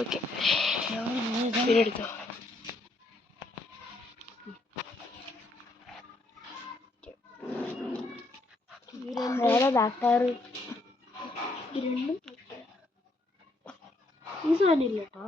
Okay പിന്നെടുത്തോ. ഏതാക്കാറ് ഈ സാധനം ഇല്ല കേട്ടോ.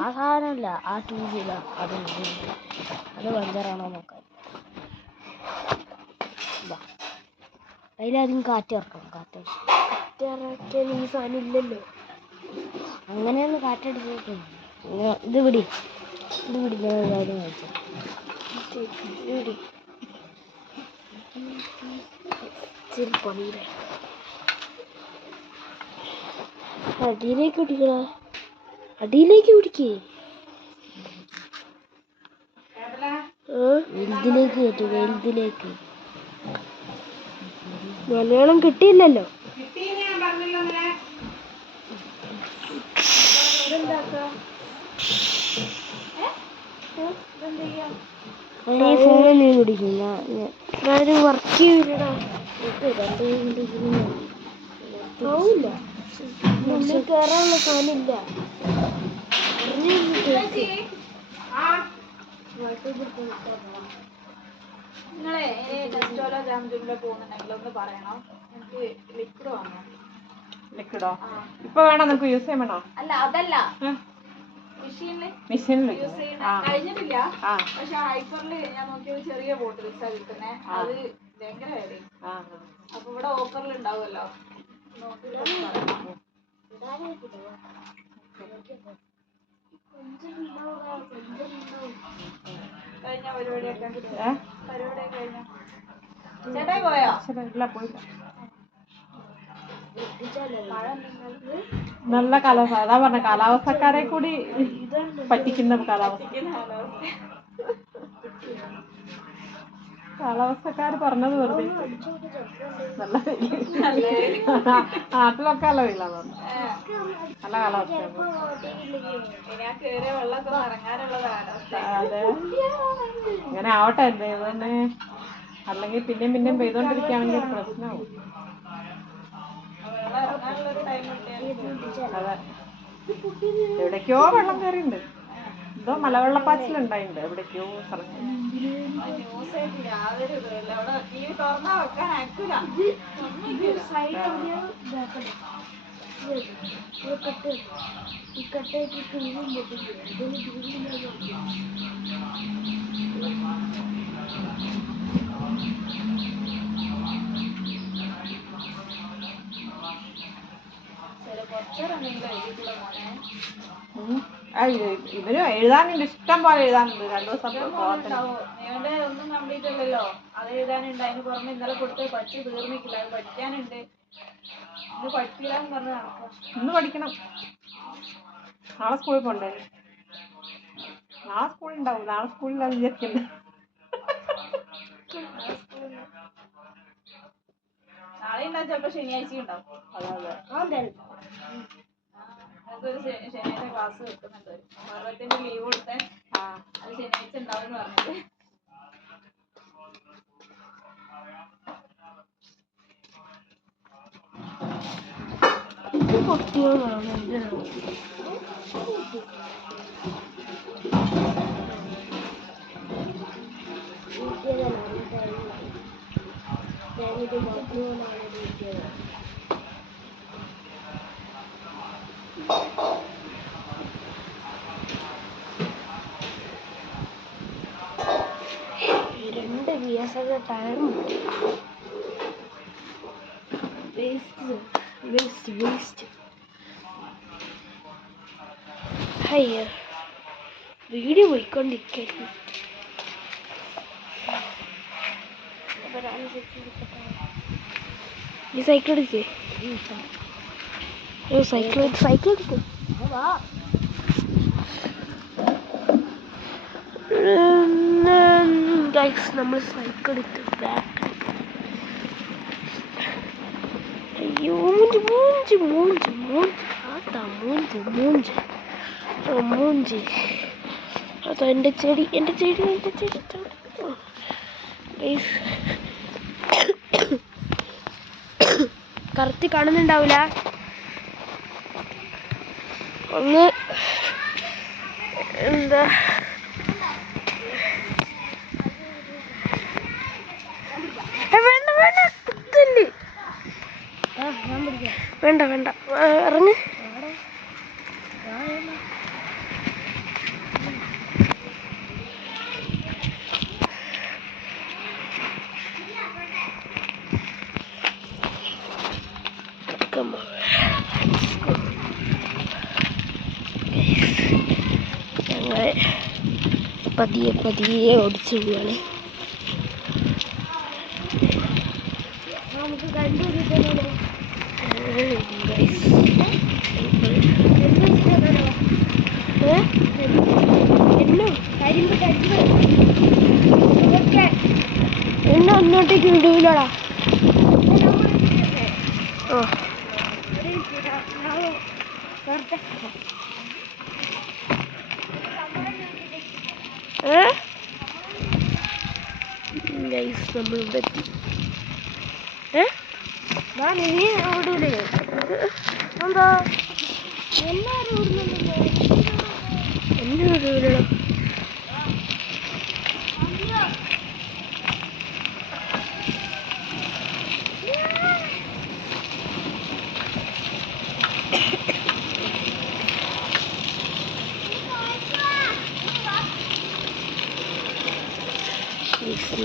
ആ സാധനമില്ല, ആ ട്യൂബില്ല. അത് പഞ്ചറാണോ നോക്കാൻ. അതിലധികം കാറ്റിറക്കണം. കാറ്റിറക്കാൻ ഈ സാധനം ഇല്ലല്ലോ. അങ്ങനെയൊന്ന് കാറ്റടിച്ചിട്ട് ഇത് പിടി ഞാൻ കാര്യം വായിച്ചു. ഇച്ചിരി പണിയില്ല. അടിയിലേക്ക് പിടിക്കണ, അടിയിലേക്ക് പിടിക്കേ. വലുതിലേക്ക് കയറ്റും, വലുതിലേക്ക്. മലയാളം കിട്ടിയില്ലല്ലോ. ഫോണിൽ നീ പിടിക്കുന്ന വർക്ക് ചെയ്യില്ലടാ. ആവില്ല, ഉള്ളിൽ കയറാനുള്ള സാധനമില്ല. നിങ്ങളെ ടെസ്റ്റോലോ ജാംജൂമിലോ പോകുന്നുണ്ടെങ്കിൽ ഒന്ന് പറയണം. എനിക്ക് ലിക്വിഡ് വാങ്ങണം. ലിക്വിഡോ ഇപ്പൊ വേണം? നിങ്ങൾക്ക് യൂസ് ചെയ്യാൻ വേണോ? അല്ല, അതല്ല, മെഷീനിൽ യൂസ് ചെയ്യണ കഴിഞ്ഞിട്ടില്ല. പക്ഷെ ഹൈപ്പറിൽ ഞാൻ നോക്കിയത് ചെറിയ ബോട്ടിൽസാ കിട്ടുന്നേ. അത് ഭയങ്കര വിലയും. അപ്പൊ ഇവിടെ ഓഫറിൽ ഉണ്ടാവുമല്ലോ. കഴിഞ്ഞ പരിപാടിയൊക്കെ കഴിഞ്ഞ ചേട്ടായി പോയോ? ഇല്ല, പോയില്ല. നല്ല കാലാവസ്ഥ. അതാ പറഞ്ഞ കാലാവസ്ഥക്കാരെ കൂടി പറ്റിക്കുന്ന കാലാവസ്ഥക്കാര് പറഞ്ഞത് വെറുതെ. നല്ല നാട്ടിലൊക്കെ നല്ല വെയിലാണ്. നല്ല കാലാവസ്ഥ. അതെ, ഇങ്ങനെ ആവട്ടെ. എന്ത് തന്നെ, അല്ലെങ്കിൽ പിന്നെയും പെയ്തോണ്ടിരിക്കുകയാണെങ്കിൽ പ്രശ്നമാവും. അതെ, എവിടേക്കോ വെള്ളം കയറിയുണ്ട്. എന്തോ മലവെള്ളപ്പാച്ചിലുണ്ടായിട്ടുണ്ട് എവിടേക്കോ സ്ഥലത്ത്. ഇവര് എഴുതാനുണ്ട്, ഇഷ്ടം പോലെ എഴുതാനുണ്ട്. 2 ദിവസം ഒന്നും കംപ്ലീറ്റ് അല്ലല്ലോ. അത് എഴുതാനുണ്ട്. അതിന് പുറമെ ഇന്നലെ കൊടുത്ത് പഠിച്ച് തീർന്നിട്ടില്ല. അത് പഠിക്കാനുണ്ട്. ഇന്ന് പഠിക്കില്ലാന്ന് പറഞ്ഞ് നടക്കാം. ഇന്ന് പഠിക്കണം. നാളെ സ്കൂളിൽ പോണ്ടേ? നാളെ സ്കൂളുണ്ടാവും. നാളെ സ്കൂളിലാന്ന് വിചാരിക്കണ്ടേ? നാളെ ഉണ്ടാവും, ചിലപ്പോ ശനിയാഴ്ച ഉണ്ടാവും. അതെ, നമുക്കൊരു ശനിയാഴ്ച ക്ലാസ് വെക്കുന്നുണ്ട്. പർവ്വത്തിന്റെ ലീവ് കൊടുത്തേ. അത് ശനിയാഴ്ച ഉണ്ടാവും എന്ന് പറഞ്ഞത്. രണ്ട് ദിവസത്തെ ടൈം വേസ്റ്റ്. അയ്യോ, വീഡിയോ പോയിക്കൊണ്ടിരിക്കുന്നു. ഈ സൈക്കിൾ എടുക്കേ. സൈക്കിൾ എടുക്കും. നമ്മൾ സൈക്കിൾ എടുത്ത് ബാക്ക്. അയ്യോ, മൂഞ്ചി. അതോ എൻ്റെ ചെടി കറുത്തി കാണുന്നുണ്ടാവില്ല. ഒന്ന് എന്താ വേണ്ട വേണ്ട കുത്തല്ലേ, വേണ്ട വേണ്ട ഇറങ്ങ്. ഞങ്ങൾ പതിയെ പതിയെ ഓടിച്ചു പോവാണ്. നമുക്ക് കണ്ടുപിടിക്കാനോ എന്നെ ഒന്നോട്ടേക്ക് വിടൂലടാ. ഓ നമ്മളിവിടെ എത്തി. നീ ഓടൂലേ? എന്താ എല്ലാരും ഓടുന്നുണ്ടല്ലോ, എന്നെ ഓടൂലോ.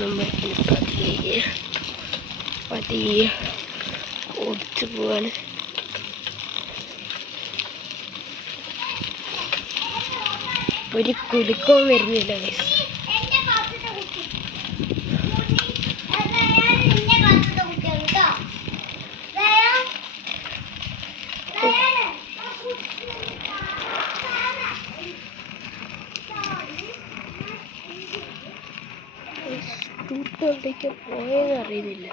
നമ്മൾ പതിയെ പതിയെ ഓടിച്ചു പോവാണ്. ഒരു കുലുക്കവും വരുന്നില്ല ഗൈസ്. എവിടേക്ക് പോയെന്ന് അറിയുന്നില്ല.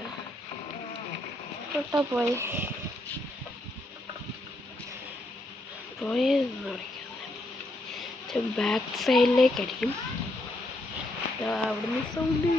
തൊട്ടാ പോയെന്ന് അറിയാം. ബാക്ക് സൈഡിലേക്കായിരിക്കും. അവിടുന്ന് സൗണ്ട്.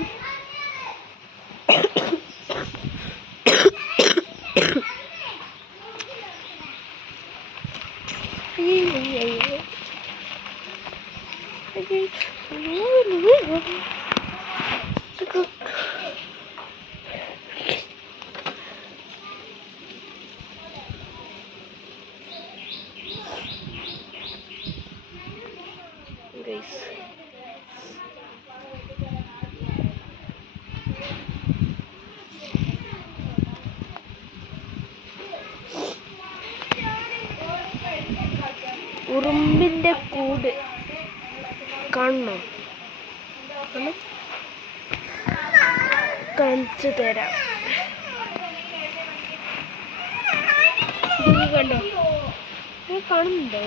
ഉറുമ്പിന്റെ കൂട് കാണണോ? കാണിച്ചു തരാം. കണ്ടോ? കാണുന്നുണ്ടോ?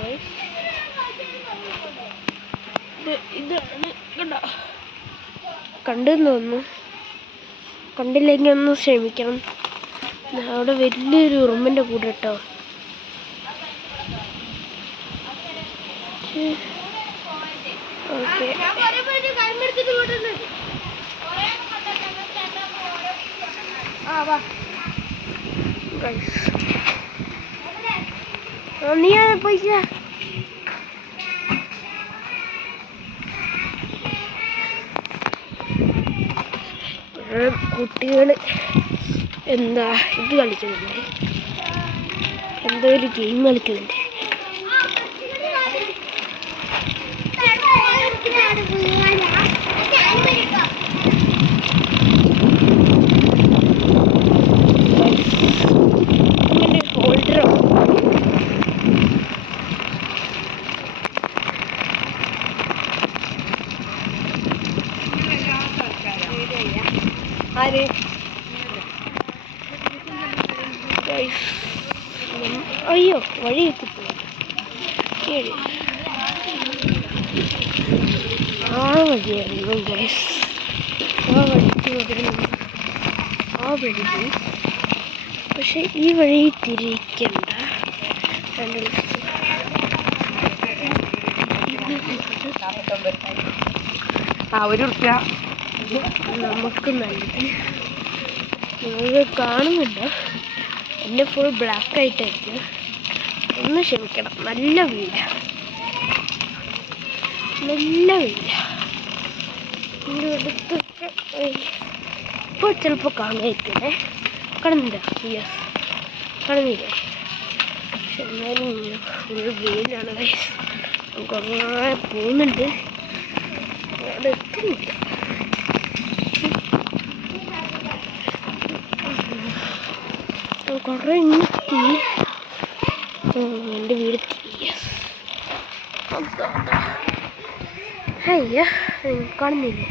ഇതാണ്. കണ്ടോ? കണ്ടെന്ന് തോന്നുന്നു. കണ്ടില്ലെങ്കിൽ ഒന്ന് ക്ഷമിക്കണം. അവിടെ വലിയൊരു ഉറുമ്പിന്റെ കൂട് കേട്ടോ. ഓക്കെ, നീ പൈസ കുട്ടികൾ എന്താ ഇത് കളിക്കുന്നുണ്ട്, എന്തോ ഒരു ഗെയിം കളിക്കുന്നുണ്ട്. ഹോൾഡറോ ആര്? അയ്യോ, വഴി എത്തിപ്പോയി. ആ വഴിയായിരുന്നു ഗൈസ്. ആ വഴിക്ക് വരുന്നു, ആ വഴി. പക്ഷെ ഈ വഴി തിരിക്കണ്ട. നമുക്ക് നല്ലത് നിങ്ങൾ കാണുന്നില്ല, എന്നെ ഫുൾ ബ്ലാക്ക് ആയിട്ടായിരിക്കും. ഒന്ന് ക്ഷമിക്കണം, നല്ല വീടാണ്. നല്ല വെയില. ഇപ്പോൾ ചിലപ്പോൾ കാണായിരിക്കണേ. കാണുന്നില്ല? യെസ്, കാണുന്നില്ലേ? പക്ഷെ എന്നാലും ഒരു വെയിലാണ്. കുറേ പോകുന്നുണ്ട്, അവിടെ എത്തുന്നില്ല. കുറേ ഇങ്ങെത്തി എൻ്റെ വീട്. അയ്യോ, കാണുന്നില്ലേ?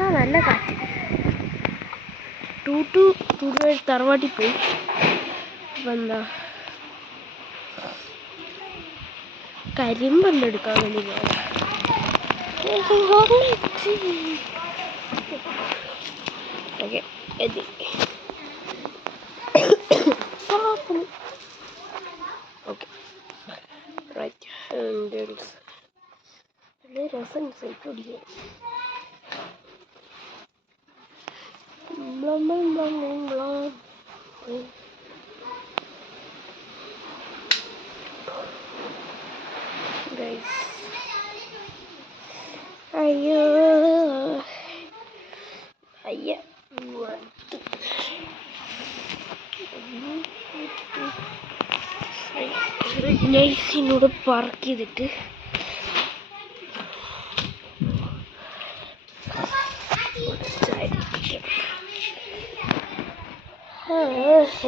ആ നല്ല കാറ്റ്. ടൂട്ടു തറവാട്ടിൽ പോയി. അപ്പം എന്താ കരിമ്പെല്ലാം എടുക്കാൻ വേണ്ടി പോകാം. ഓക്കെ, എത്തി. Okay, right. നല്ല രസം സൈക്കിൾ ഓടിക്കാൻ. അയ്യോ അയ്യ, നൈസിനോട് പാർക്ക് ചെയ്തിട്ട്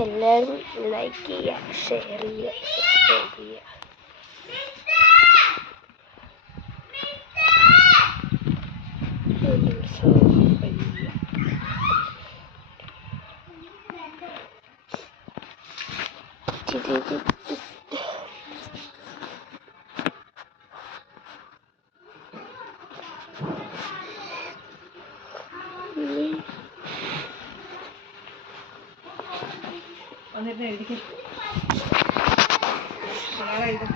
എല്ലാവരും ലൈക്ക് ചെയ്യുക, ഷെയർ ചെയ്യുക, സബ്സ്ക്രൈബ് ചെയ്യുക. വന്നിട്ട് എഴുതിക്കും. എഴുതും.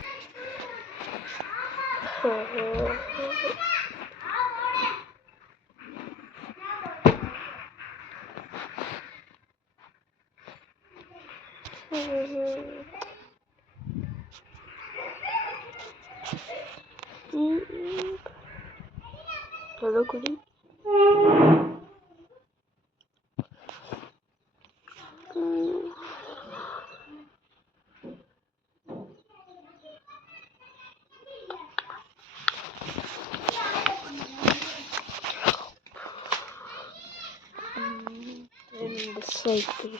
കുടി സൈക്കിൾ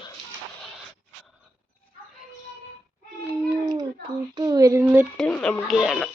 കൂട്ട് വരുന്നിട്ട് നമുക്ക് കാണാം.